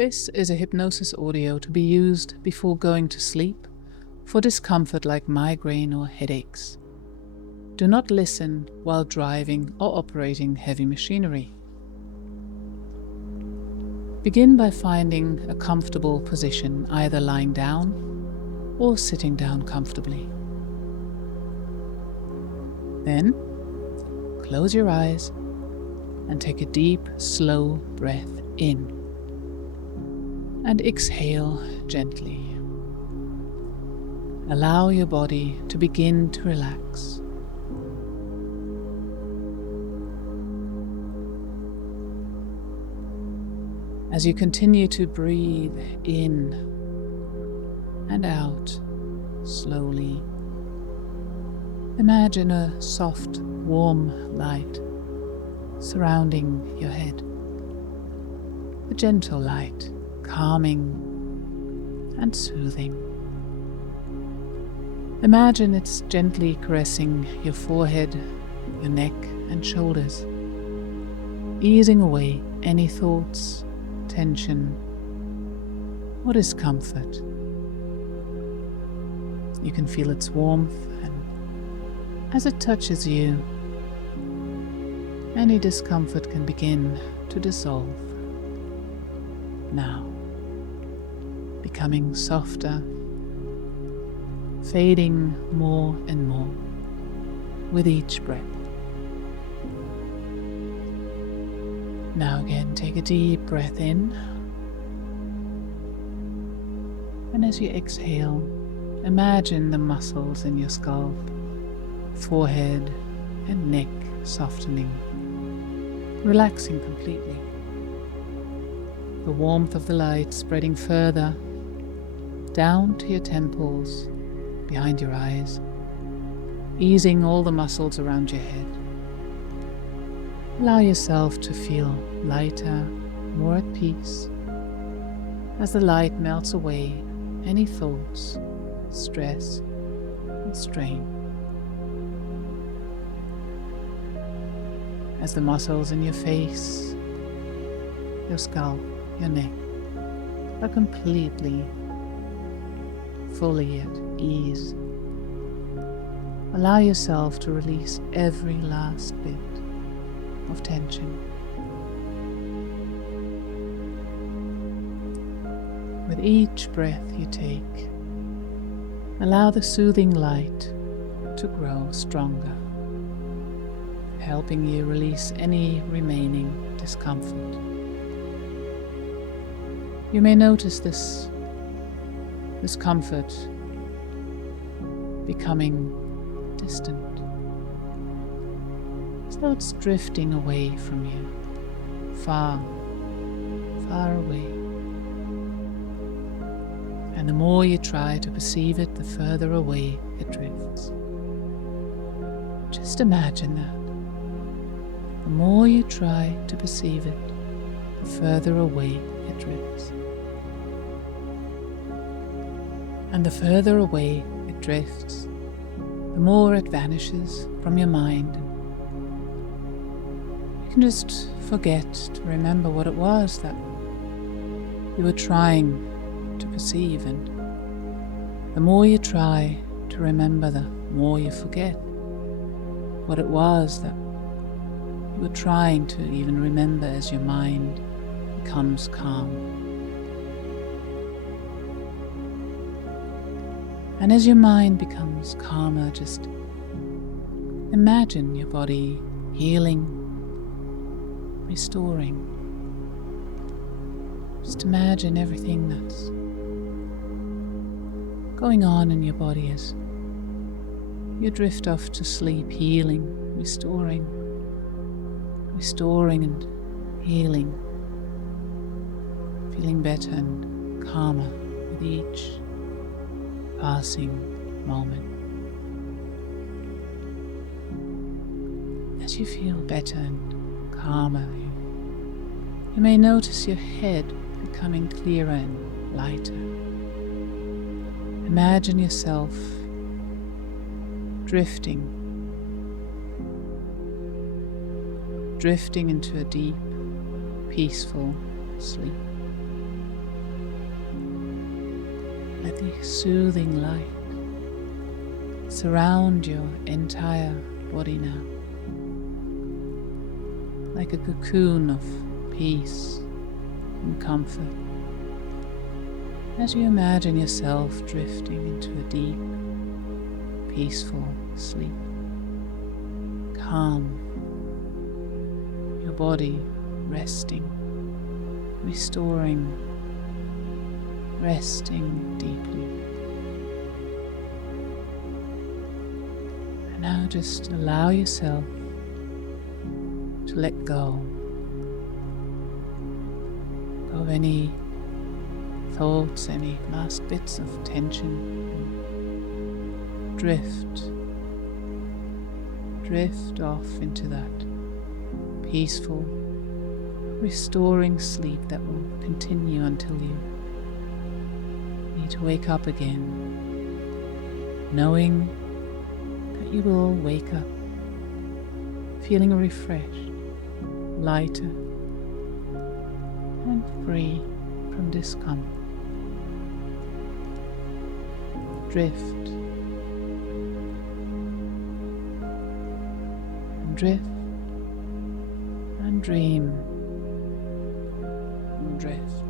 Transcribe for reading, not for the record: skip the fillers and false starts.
This is a hypnosis audio to be used before going to sleep for discomfort like migraine or headaches. Do not listen while driving or operating heavy machinery. Begin by finding a comfortable position, either lying down or sitting down comfortably. Then, close your eyes and take a deep, slow breath in. And exhale gently. Allow your body to begin to relax. As you continue to breathe in and out slowly, imagine a soft, warm light surrounding your head. A gentle light, calming and soothing. Imagine it's gently caressing your forehead, your neck and shoulders, easing away any thoughts, tension or discomfort. You can feel its warmth, and as it touches you, any discomfort can begin to dissolve. Now, becoming softer, fading more and more with each breath. Now again, take a deep breath in, and as you exhale, imagine the muscles in your scalp, forehead and neck softening, relaxing completely. The warmth of the light spreading further down to your temples, behind your eyes, easing all the muscles around your head. Allow yourself to feel lighter, more at peace, as the light melts away any thoughts, stress, and strain. As the muscles in your face, your scalp, your neck are completely, fully at ease, allow yourself to release every last bit of tension. With each breath you take, allow the soothing light to grow stronger, helping you release any remaining discomfort. You may notice this discomfort becoming distant, as though it's drifting away from you, far, far away. And the more you try to perceive it, the further away it drifts. Just imagine that. The more you try to perceive it, the further away it drifts. And the further away it drifts, the more it vanishes from your mind. You can just forget to remember what it was that you were trying to perceive, and the more you try to remember, the more you forget what it was that you were trying to even remember, as your mind becomes calm. And as your mind becomes calmer, just imagine your body healing, restoring. Just imagine everything that's going on in your body as you drift off to sleep, healing, restoring and healing, feeling better and calmer with each passing moment. As you feel better and calmer, you may notice your head becoming clearer and lighter. Imagine yourself drifting into a deep, peaceful sleep. Let the soothing light surround your entire body now, like a cocoon of peace and comfort, as you imagine yourself drifting into a deep, peaceful sleep. Calm, your body resting, restoring, resting deeply. And now just allow yourself to let go of any thoughts, any last bits of tension. Drift off into that peaceful, restoring sleep that will continue until you need to wake up again, knowing that you will wake up feeling refreshed, lighter, and free from discomfort. Drift and drift and dream and drift.